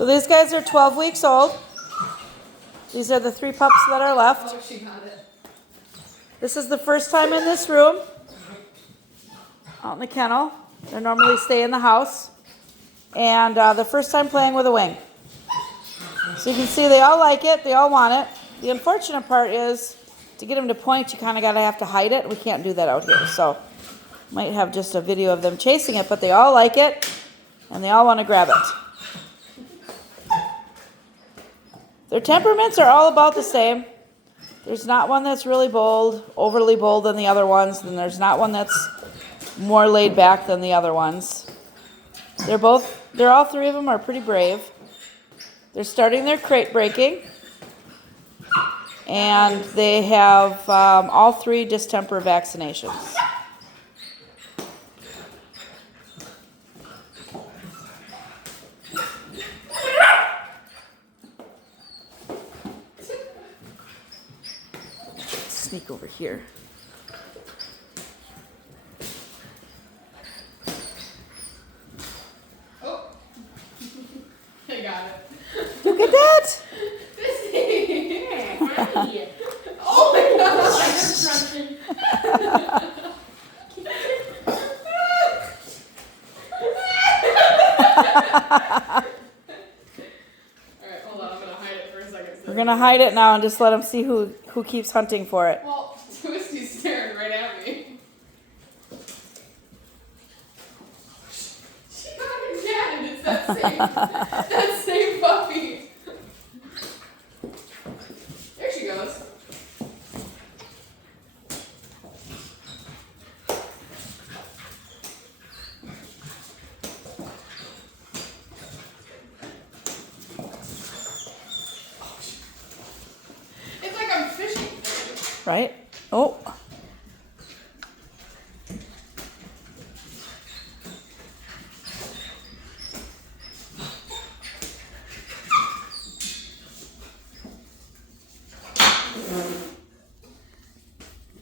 So these guys are 12 weeks old. These are the 3 pups that are left. Oh, she got it. This is the first time in this room. Out in the kennel. They normally stay in the house. And the first time playing with a wing. So you can see they all like it. They all want it. The unfortunate part is to get them to point, you kind of have to hide it. We can't do that out here. So might have just a video of them chasing it, but they all like it. And they all want to grab it. Their temperaments are all about the same. There's not one that's really bold, overly bold than the other ones. And there's not one that's more laid back than the other ones. All 3 of them are pretty brave. They're starting their crate breaking. And they have all 3 distemper vaccinations. Sneak over here. Oh, I got it. You get that? Oh my god, I'm crunching. Alright, hold on, I'm gonna hide it for a second. We're gonna hide it now and just let them see who keeps hunting for it. Well, Twisty's staring right at me. She got it again, it's that same puppy. There she goes. It's like I'm fishing. Right? Oh.